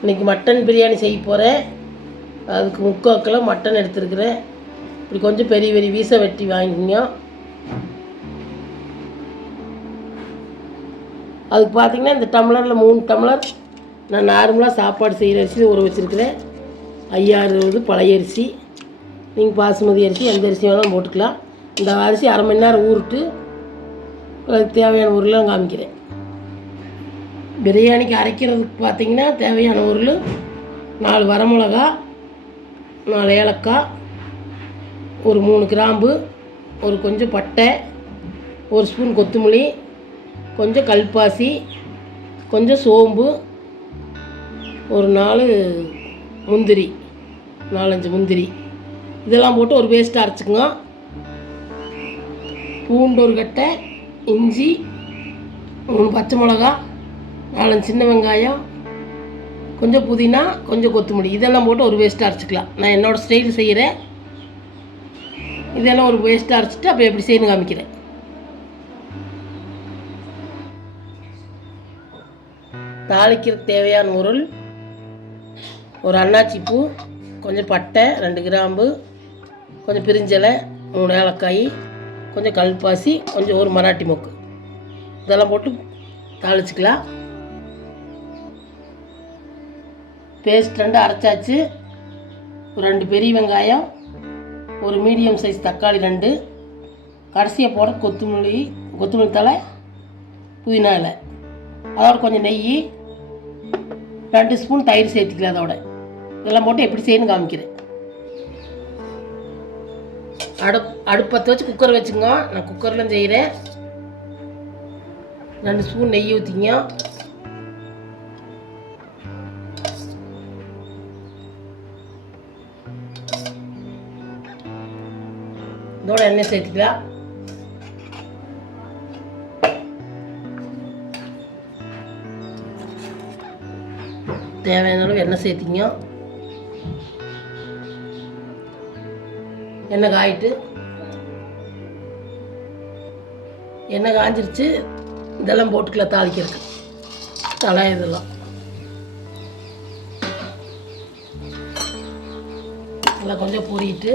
இன்றைக்கி மட்டன் பிரியாணி செய்ய போகிறேன். அதுக்கு 3/4 கிலோ மட்டன் எடுத்துருக்குறேன். இப்படி கொஞ்சம் பெரிய பெரிய பீஸை வெட்டி வாங்கிக்கோங்க. அதுக்கு பார்த்திங்கன்னா இந்த டம்ளரில் 3 டம்ளர் நான் நார்மலாக சாப்பாடு செய்கிற அரிசி ஊற வச்சுருக்கிறேன். 560 பழைய அரிசி. நீங்கள் பாசுமதி அரிசி எந்த அரிசி வேணாலும் போட்டுக்கலாம். இந்த அரிசி அரை மணி நேரம் ஊறிட்டு அதுக்கு தேவையான பொருள்லாம் காமிக்கிறேன். பிரியாணிக்கு அரைக்கிறதுக்கு பார்த்திங்கன்னா தேவையான பொருள் 4 வரமிளகா, 4 ஏலக்காய், ஒரு 3 கிராம்பு, ஒரு கொஞ்சம் பட்டை, 1 ஸ்பூன் கொத்தமல்லி, கொஞ்சம் கல்பாசி, கொஞ்சம் சோம்பு, ஒரு 4 முந்திரி, 4-5 முந்திரி, இதெல்லாம் போட்டு ஒரு பேஸ்ட்டாக அரைச்சிக்கோங்க. பூண்டு ஒரு கட்டை, இஞ்சி, 3 பச்சை மிளகா, 4 சின்ன வெங்காயம், கொஞ்சம் புதினா, கொஞ்சம் கொத்தமல்லி, இதெல்லாம் போட்டு ஒரு பேஸ்ட்டாக அரைச்சிக்கலாம். நான் என்னோடய ஸ்டைல் செய்கிறேன். இதெல்லாம் ஒரு பேஸ்ட்டாக அரைச்சிட்டு அப்போ எப்படி செய்யணும் காமிக்கிறேன். தாளிக்கிறதுக்கு தேவையான பொருள் ஒரு அன்னாச்சி பூ, கொஞ்சம் பட்டை, 2 கிராம்பு, கொஞ்சம் பிரிஞ்சலை, 3 ஏலக்காய், கொஞ்சம் கல்பாசி, கொஞ்சம் ஒரு மராட்டி மொக்கு, இதெல்லாம் போட்டு தாளிச்சிக்கலாம். பேஸ்ட் 2 அரைச்சாச்சு. ஒரு 2 பெரிய வெங்காயம், ஒரு மீடியம் சைஸ் தக்காளி 2, கடைசியாக போட கொத்தமல்லி தழை, புதினா இலை, அதோட கொஞ்சம் நெய், 2 ஸ்பூன் தயிர் சேர்த்துக்கலாம். அதோட இதெல்லாம் போட்டு எப்படி செய்யணும் காமிக்கிறேன். அடுப்பத்தை வச்சு குக்கர் வச்சுங்க. நான் குக்கரில் செய்கிறேன். 2 ஸ்பூன் நெய் ஊற்றிங்க. இதோட எண்ணெய் சேர்த்துக்கலாம். தேவையான அளவு எண்ணெய் சேர்த்திங்க. எண்ணெய் காயிட்டு எண்ணெய் காஞ்சிருச்சு. இதெல்லாம் போட்டுக்கலாம். தாளிக்கிறது தலை இதெல்லாம் நல்லா கொஞ்சம் பொரியிட்டு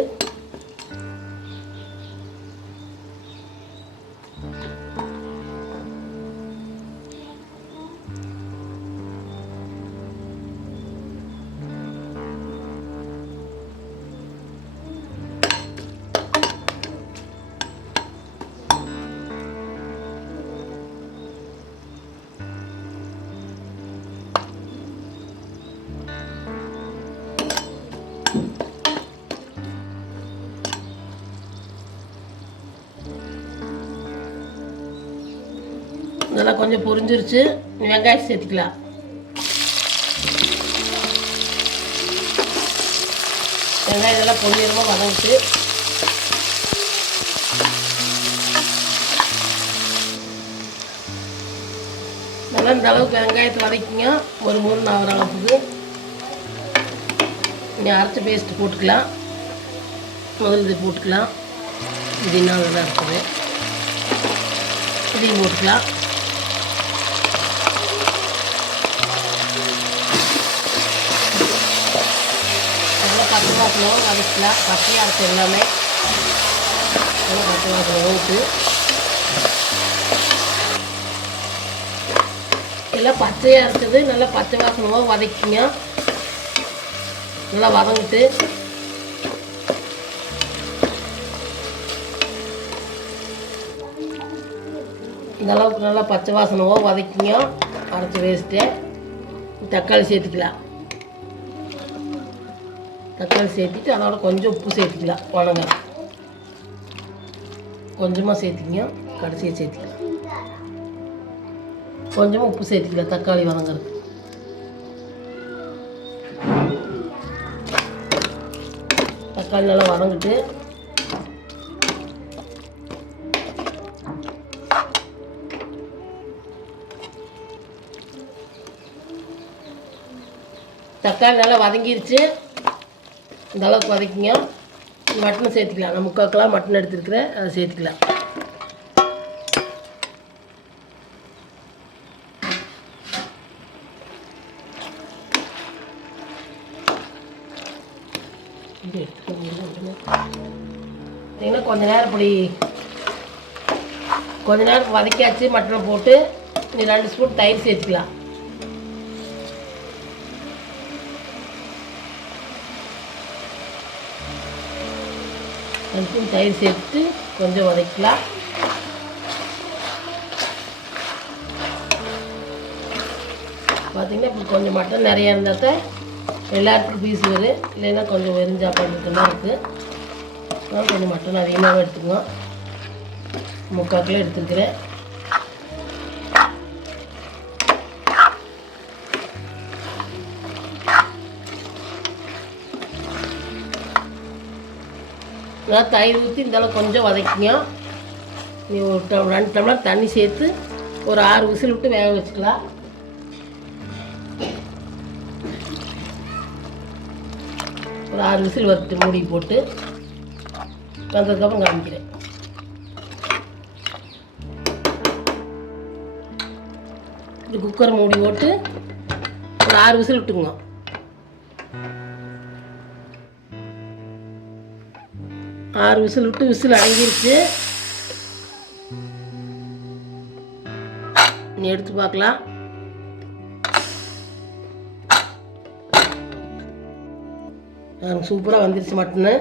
இதெல்லாம் கொஞ்சம் பொரிஞ்சிருச்சு. வெங்காயம் சேர்த்துக்கலாம். வெங்காயம் இதெல்லாம் பொன்னிறமாக வதங்கிட்டு நல்லா இந்த அளவுக்கு வெங்காயத்தை வதக்கிங்க. ஒரு 3 ஆகிற அளவுக்கு நீங்கள் அரைச்சி பேஸ்ட்டு போட்டுக்கலாம். முதல்ல இது போட்டுக்கலாம். புதினா இதெல்லாம் இருக்குது, இதையும் போட்டுக்கலாம். பச்சை வாசனம் வதக்கலாம். பச்சையாக அரைச்சி எல்லாமே பச்சை வாசனம் ஊற்று எல்லாம் பச்சையாக அரைச்சது நல்லா பச்சை வாசனமாக வதக்கிங்க. நல்லா வதங்கிட்டு இந்த அளவுக்கு நல்லா பச்சை வாசனமாக வதக்கிங்க. அரைச்சி வேஸ்ட்டு தக்காளி சேர்த்துக்கலாம். தக்காளி சேர்த்துட்டு அதோட கொஞ்சம் உப்பு சேர்த்துக்கலாம். வணங்க கொஞ்சமாக சேர்த்திங்க. கடைசியாக சேர்த்துக்கலாம். கொஞ்சமாக உப்பு சேர்த்துக்கலாம் தக்காளி வதங்கிறது. தக்காளி நல்லா வதங்கிட்டு தக்காளி நல்லா வதங்கிருச்சு. இந்த அளவுக்கு வதக்கிங்க. மட்டனை சேர்த்துக்கலாம். நான் 3/4 கிலோ மட்டன் எடுத்துருக்கிறேன், அதை சேர்த்துக்கலாம். பார்த்திங்கன்னா கொஞ்ச நேரம் வதக்கியாச்சு. மட்டனை போட்டு நீ 2 ஸ்பூன் தயிர் சேர்த்துக்கலாம். தயிர் சேர்த்து கொஞ்சம் வதக்கலாம். பார்த்திங்கன்னா இப்போ கொஞ்சம் மட்டன் நிறையா இருந்தால் தான் எல்லாத்துக்கும் பீஸ் வரும். இல்லைன்னா கொஞ்சம் வெறும் சாப்பாடு தான் இருக்குது. அதனால் கொஞ்சம் மட்டன் அதிகமாகவே எடுத்துக்குவோம். 3/4 கிலோ எடுத்துருக்கிறேன். நான் தயிர் ஊற்றி இந்தளவு கொஞ்சம் வதக்கிங்க. நீ ஒரு 2 டம்ளர் தண்ணி சேர்த்து ஒரு 6 விசில் விட்டு வேக வச்சுக்கலாம். ஒரு 6 விசில் வறுத்து மூடி போட்டு வந்ததுக்கப்புறம் காமிக்கிறேன். இது குக்கர் மூடி போட்டு ஒரு 6 விசில் விட்டுங்க. 6 விசில் விட்டு விசில் அடங்கிருச்சு. நீ எடுத்து பார்க்கலாம். சூப்பராக வந்துருச்சு மட்டனு.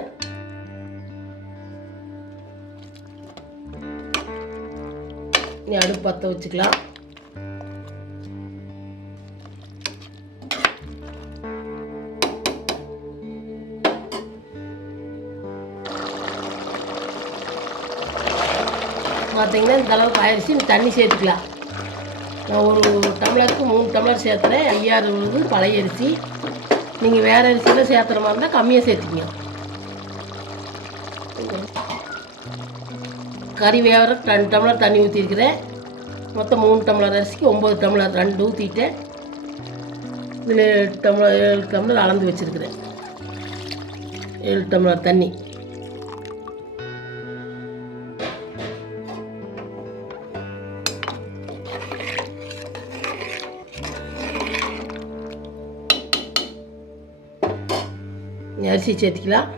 நீ அடுப்பு பற்ற வச்சுக்கலாம். பார்த்தீங்கன்னா இந்த அளவுக்கு ஆயிடுச்சு. தண்ணி சேர்த்துக்கலாம். நான் ஒரு டம்ளருக்கு 3 டம்ளர் சேர்த்துறேன். 50 பழைய அரிசி. நீங்கள் வேறு அரிசியில் சேர்த்துற மாதிரி இருந்தால் கம்மியாக சேர்த்துக்கிங்க. கறி வேற 2 டம்ளர் தண்ணி ஊற்றிருக்கிறேன். மொத்தம் 3 டம்ளர் அரிசிக்கு 9 டம்ளர் 2 ஊற்றிட்டேன். இதில் 7 டம்ளர் அளந்து வச்சுருக்கிறேன். 7 டம்ளர் தண்ணி. அரிசி சேர்த்துக்கலாம்.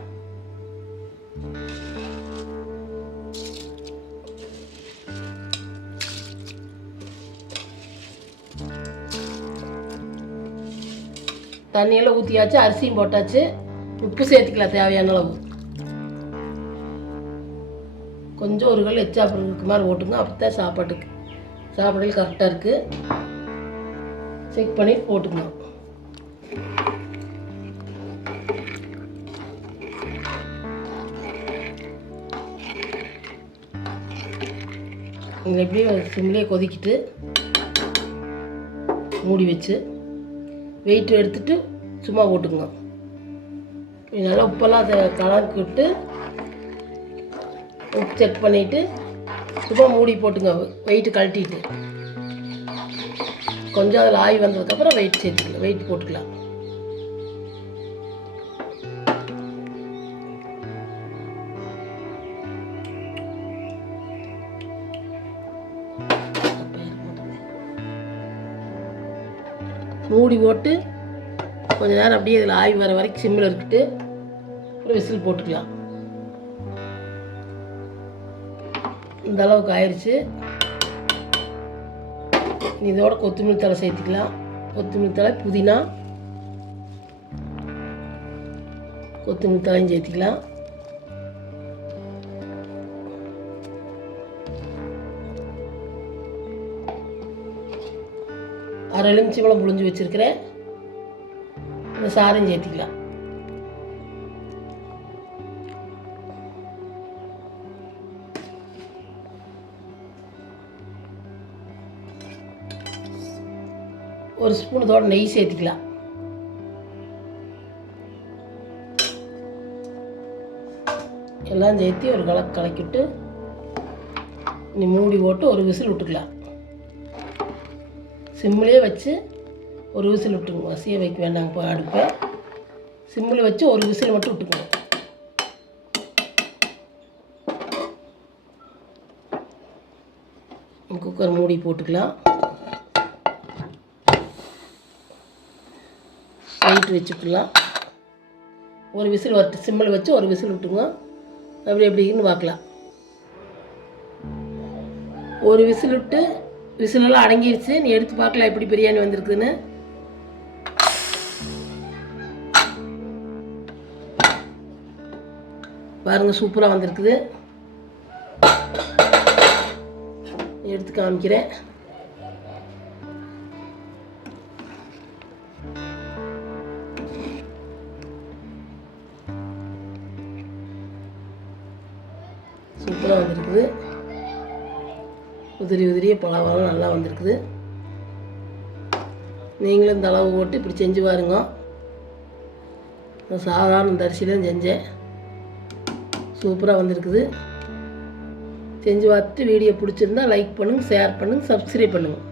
தண்ணியெல்லாம் ஊற்றியாச்சு. அரிசியும் போட்டாச்சு. உப்பு சேர்த்துக்கலாம் தேவையான அளவு. கொஞ்சம் ஒரு கல் எச்சாப்பு இருக்க மாதிரி போட்டுங்க. அப்போ தான் சாப்பாடுகள் கரெக்டாக இருக்குது. செக் பண்ணி போட்டுக்கணும். இங்கே எப்படியே சிம்லேயே கொதிக்கிட்டு மூடி வச்சு வெயிட் எடுத்துகிட்டு சும்மா போட்டுக்குங்க. நல்லா உப்பெல்லாம் அதை கலக்கிட்டு உப்பு செக் பண்ணிவிட்டு சும்மா மூடி போட்டுங்க. வெயிட்டு கழட்டிட்டு கொஞ்சம் அதில் ஆவி வந்ததுக்கப்புறம் வெயிட் சேர்த்துக்கலாம். வெயிட் போட்டுக்கலாம். மூடி போட்டு கொஞ்சம் நேரம் அப்படியே இதில் ஆவி வர வரைக்கும் சிம்மில் இருக்கிட்டு ஒரு விசில் போட்டுக்கலாம். இந்த அளவுக்கு ஆயிடுச்சு. இதோட கொத்தமல்லி தழை சேர்த்துக்கலாம். கொத்தமல்லி தழை, புதினா, கொத்தமல்லி தழையும் சேர்த்துக்கலாம். அரை எலுமிச்சம்பழம் புழிஞ்சு வச்சுருக்கிறேன். இந்த சாதம் சேர்த்திக்கலாம். ஒரு ஸ்பூன் இதோட நெய் சேர்த்திக்கலாம். எல்லாம் சேர்த்து ஒரு கலக்கிட்டு நீ மூடி போட்டு ஒரு விசில் விட்டுக்கலாம். சிம்மிலே வச்சு ஒரு விசில் விட்டுக்குங்க. வசிய வைக்க வேண்டாங்க. இப்போ அடுப்பை சிம்மில் வச்சு ஒரு விசில் மட்டும் விட்டுக்குங்க. குக்கர் மூடி போட்டுக்கலாம். வெயிட் வச்சுக்கலாம். ஒரு விசில் வரட்டு. சிம்மில் வச்சு ஒரு விசில் விட்டுங்க. அப்படி எப்படின்னு பார்க்கலாம். ஒரு விசில் விட்டு விசிலெல்லாம் அடங்கிடுச்சு. நீ எடுத்து பார்க்கலாம் எப்படி பிரியாணி வந்திருக்குதுன்னு. பாருங்கள், சூப்பராக வந்திருக்குது. எடுத்து காமிக்கிறேன். சூப்பராக வந்திருக்குது. உதிரி உதிரியே பழம் நல்லா வந்திருக்குது. நீங்களும் இந்த அளவு போட்டு இப்படி செஞ்சு பாருங்க. நான் சாதாரண இந்த அரிசியில் தான் செஞ்சேன். சூப்பராக வந்திருக்குது. செஞ்சு பார்த்துட்டு வீடியோ பிடிச்சிருந்தா லைக் பண்ணுங்கள், ஷேர் பண்ணுங்கள், சப்ஸ்கிரைப் பண்ணுங்கள்.